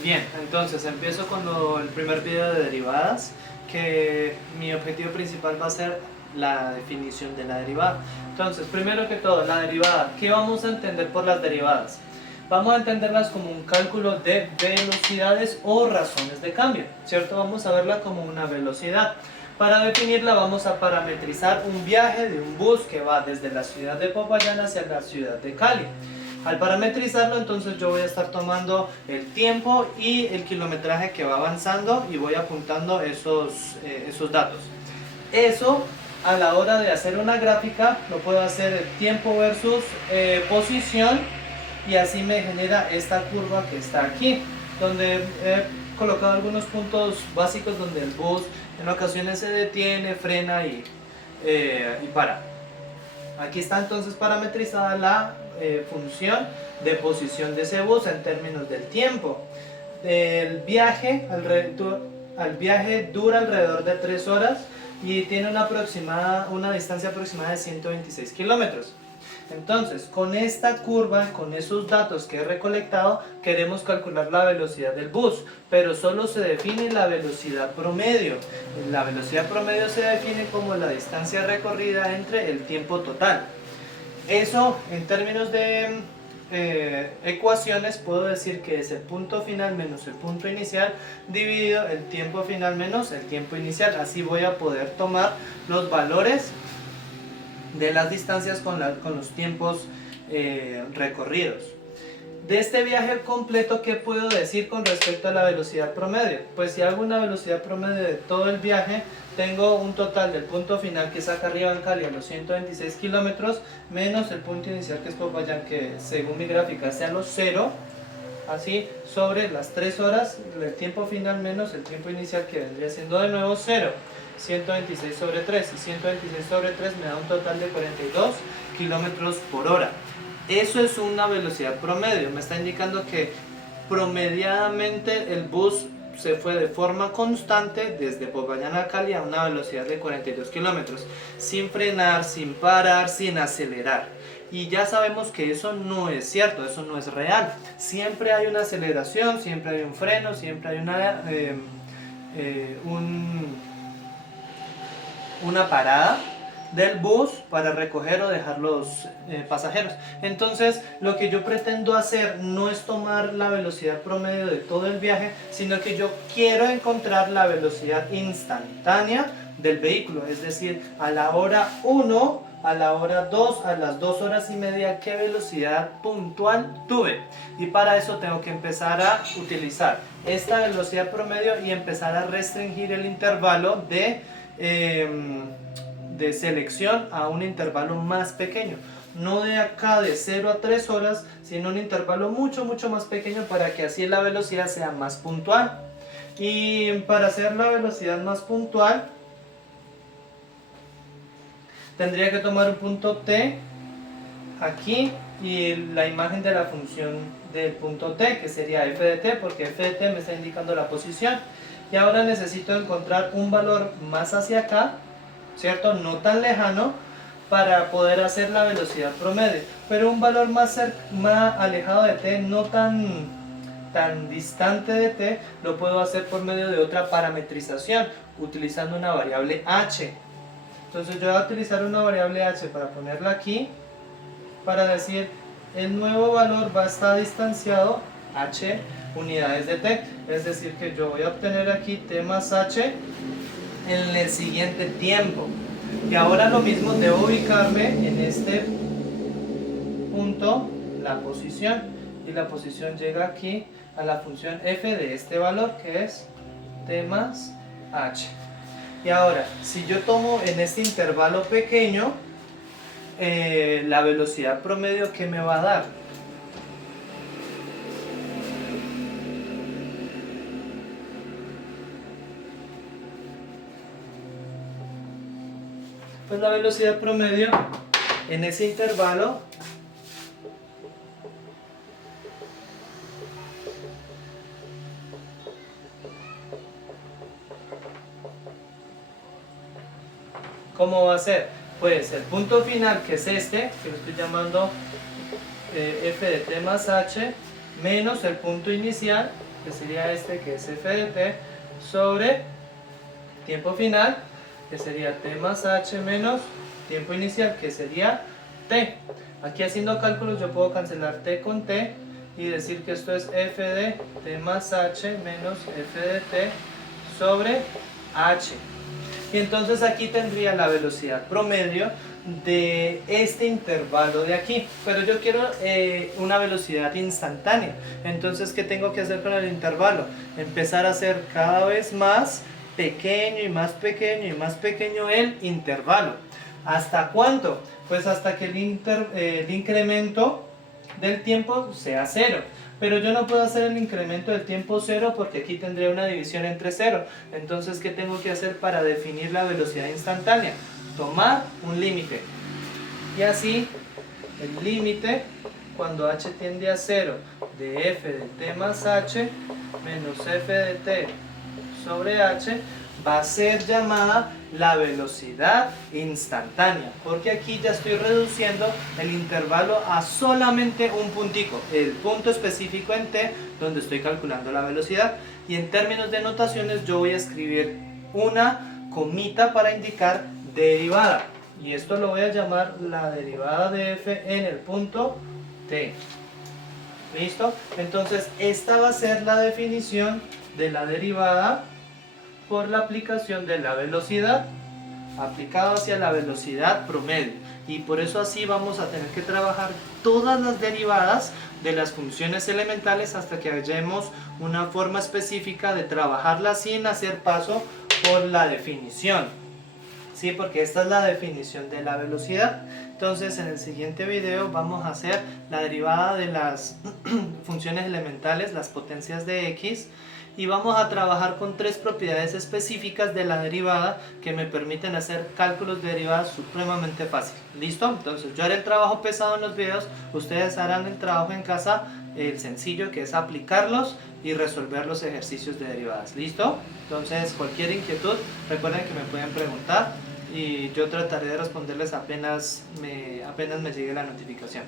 Bien, entonces empiezo con el primer video de derivadas, que mi objetivo principal va a ser la definición de la derivada. Entonces, primero que todo, la derivada. ¿Qué vamos a entender por las derivadas? Vamos a entenderlas como un cálculo de velocidades o razones de cambio, ¿cierto? Vamos a verla como una velocidad. Para definirla vamos a parametrizar un viaje de un bus que va desde la ciudad de Popayán hacia la ciudad de Cali. Al parametrizarlo, entonces yo voy a estar tomando el tiempo y el kilometraje que va avanzando y voy apuntando esos datos. Eso, a la hora de hacer una gráfica, lo puedo hacer el tiempo versus posición, y así me genera esta curva que está aquí, donde he colocado algunos puntos básicos donde el bus en ocasiones se detiene, frena y para. Aquí está entonces parametrizada la función de posición de ese bus en términos del tiempo. El viaje dura alrededor de 3 horas y tiene una distancia aproximada de 126 kilómetros. Entonces, con esta curva, con esos datos que he recolectado, queremos calcular la velocidad del bus, pero solo se define la velocidad promedio. La velocidad promedio se define como la distancia recorrida entre el tiempo total. Eso, en términos de ecuaciones, puedo decir que es el punto final menos el punto inicial dividido el tiempo final menos el tiempo inicial. Así voy a poder tomar los valores de las distancias con los tiempos recorridos. De este viaje completo, ¿qué puedo decir con respecto a la velocidad promedio? Pues si hago una velocidad promedio de todo el viaje, tengo un total del punto final, que es acá arriba en Cali, a los 126 kilómetros, menos el punto inicial, que es Popayán, que según mi gráfica sea los 0, así, sobre las 3 horas, el tiempo final menos el tiempo inicial, que vendría siendo de nuevo 0. 126 sobre 3, y 126 sobre 3 me da un total de 42 kilómetros por hora. Eso es una velocidad promedio, me está indicando que promediadamente el bus se fue de forma constante desde Popayán a Cali a una velocidad de 42 kilómetros, sin frenar, sin parar, sin acelerar. Y ya sabemos que eso no es cierto, eso no es real. Siempre hay una aceleración, siempre hay un freno, siempre hay una parada del bus para recoger o dejar los pasajeros. Entonces, lo que yo pretendo hacer no es tomar la velocidad promedio de todo el viaje, sino que yo quiero encontrar la velocidad instantánea del vehículo, es decir, a la hora 1, a la hora 2, a las 2 horas y media, qué velocidad puntual tuve. Y para eso tengo que empezar a utilizar esta velocidad promedio y empezar a restringir el intervalo de selección a un intervalo más pequeño, no de acá de 0 a 3 horas, sino un intervalo mucho más pequeño, para que así la velocidad sea más puntual. Y para hacer la velocidad más puntual tendría que tomar un punto T aquí y la imagen de la función del punto T, que sería f de t, porque f de t me está indicando la posición. Y ahora necesito encontrar un valor más hacia acá, ¿cierto? No tan lejano, para poder hacer la velocidad promedio, pero un valor más alejado de t, no tan distante de t, lo puedo hacer por medio de otra parametrización, utilizando una variable h. Entonces yo voy a utilizar una variable h para ponerla aquí, para decir el nuevo valor va a estar distanciado h unidades de t, es decir que yo voy a obtener aquí t más h en el siguiente tiempo. Y ahora lo mismo, debo ubicarme en este punto la posición, y la posición llega aquí a la función f de este valor, que es t más h. Y ahora, si yo tomo en este intervalo pequeño la velocidad promedio, que me va a dar, pues la velocidad promedio en ese intervalo ¿cómo va a ser? Pues el punto final, que es este, que lo estoy llamando f de t más h, menos el punto inicial, que sería este, que es f de t, sobre tiempo final, que sería t más h menos tiempo inicial, que sería t. Aquí haciendo cálculos yo puedo cancelar t con t y decir que esto es f de t más h menos f de t sobre h. Y entonces aquí tendría la velocidad promedio de este intervalo de aquí, pero yo quiero una velocidad instantánea. Entonces, ¿qué tengo que hacer con el intervalo? Empezar a hacer cada vez más pequeño y más pequeño y más pequeño el intervalo. ¿Hasta cuánto? Pues hasta que el incremento del tiempo sea cero. Pero yo no puedo hacer el incremento del tiempo cero porque aquí tendría una división entre cero. Entonces, ¿qué tengo que hacer para definir la velocidad instantánea? Tomar un límite. Y así, el límite, cuando h tiende a 0, de f de t más h menos f de t sobre h, va a ser llamada la velocidad instantánea, porque aquí ya estoy reduciendo el intervalo a solamente un puntico, el punto específico en t donde estoy calculando la velocidad. Y en términos de notaciones yo voy a escribir una comita para indicar derivada, y esto lo voy a llamar la derivada de f en el punto t. ¿Listo? Entonces esta va a ser la definición de la derivada por la aplicación de la velocidad aplicado hacia la velocidad promedio, y por eso así vamos a tener que trabajar todas las derivadas de las funciones elementales hasta que hallemos una forma específica de trabajarla sin hacer paso por la definición, ¿sí? Porque esta es la definición de la velocidad. Entonces en el siguiente video vamos a hacer la derivada de las funciones elementales, las potencias de x, y vamos a trabajar con tres propiedades específicas de la derivada que me permiten hacer cálculos de derivadas supremamente fácil. ¿Listo? Entonces yo haré el trabajo pesado en los videos, ustedes harán el trabajo en casa, el sencillo, que es aplicarlos y resolver los ejercicios de derivadas. ¿Listo? Entonces cualquier inquietud, recuerden que me pueden preguntar y yo trataré de responderles apenas me llegue la notificación.